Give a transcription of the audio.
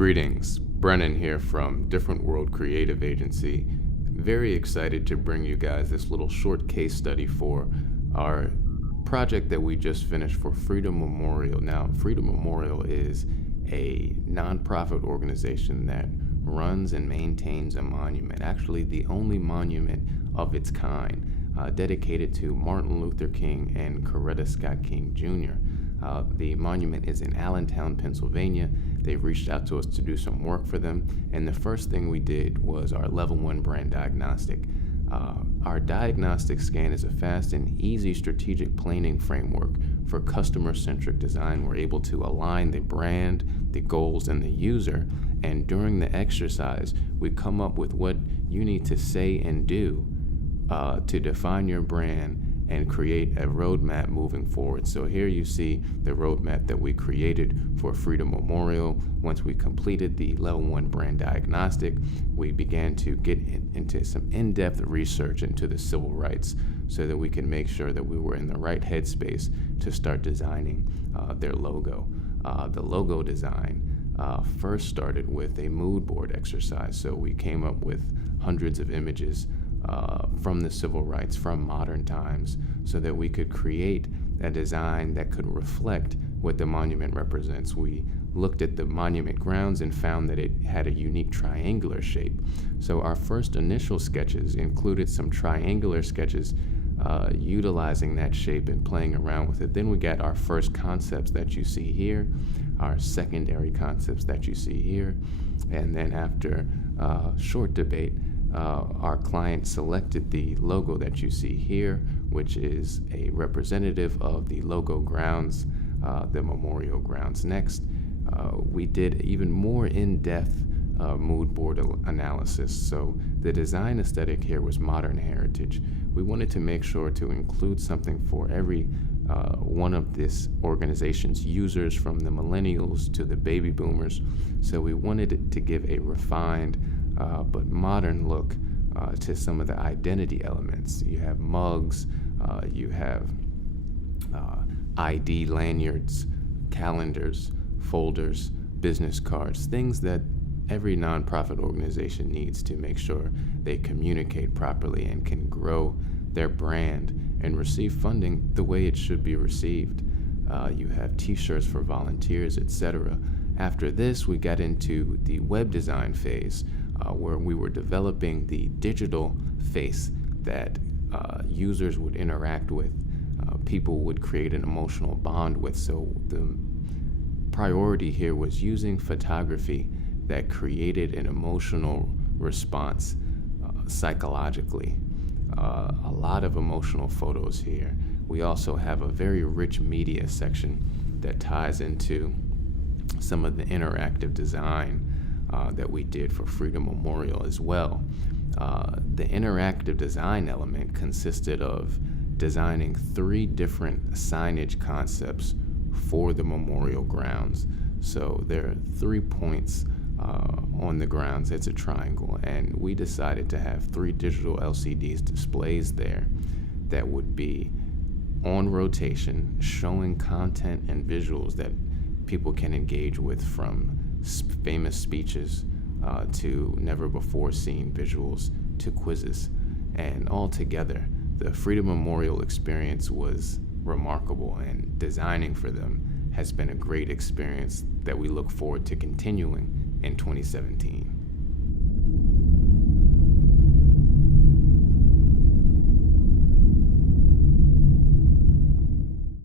Greetings, Brennan here from Different World Creative Agency. Very excited to bring you guys this little short case study for our project that we just finished for Freedom Memorial. Now, Freedom Memorial is a nonprofit organization that runs and maintains a monument, actually the only monument of its kind, dedicated to Martin Luther King and Coretta Scott King Jr. The monument is in Allentown, Pennsylvania. They reached out to us to do some work for them, and the first thing we did was our level 1 brand diagnostic. Our diagnostic scan is a fast and easy strategic planning framework for customer-centric design. We're able to align the brand, the goals, and the user, and during the exercise, we come up with what you need to say and do to define your brand and create a roadmap moving forward. So here you see the roadmap that we created for Freedom Memorial. Once we completed the level 1 brand diagnostic, we began to get into some in-depth research into the civil rights so that we can make sure that we were in the right headspace to start designing their logo. The logo design first started with a mood board exercise. So we came up with hundreds of images from the civil rights, from modern times, so that we could create a design that could reflect what the monument represents. We looked at the monument grounds and found that it had a unique triangular shape. So our first initial sketches included some triangular sketches utilizing that shape and playing around with it. Then we got our first concepts that you see here, our secondary concepts that you see here, and then after short debate, our client selected the logo that you see here, which is a representative of the logo grounds, the memorial grounds. Next, we did even more in-depth mood board analysis. So the design aesthetic here was modern heritage. We wanted to make sure to include something for every one of this organization's users, from the millennials to the baby boomers. So we wanted it to give a refined but modern look to some of the identity elements. You have mugs, you have ID lanyards, calendars, folders, business cards, things that every nonprofit organization needs to make sure they communicate properly and can grow their brand and receive funding the way it should be received. You have t-shirts for volunteers, etc. After this, we got into the web design phase, where we were developing the digital face that users would interact with, people would create an emotional bond with. So the priority here was using photography that created an emotional response psychologically. A lot of emotional photos here. We also have a very rich media section that ties into some of the interactive design that we did for Freedom Memorial as well. The interactive design element consisted of designing 3 different signage concepts for the memorial grounds. So there are 3 points on the grounds. It's a triangle, and we decided to have 3 digital LCDs displays there that would be on rotation, showing content and visuals that people can engage with, from famous speeches to never before seen visuals to quizzes. And altogether, the Freedom Memorial experience was remarkable, and designing for them has been a great experience that we look forward to continuing in 2017.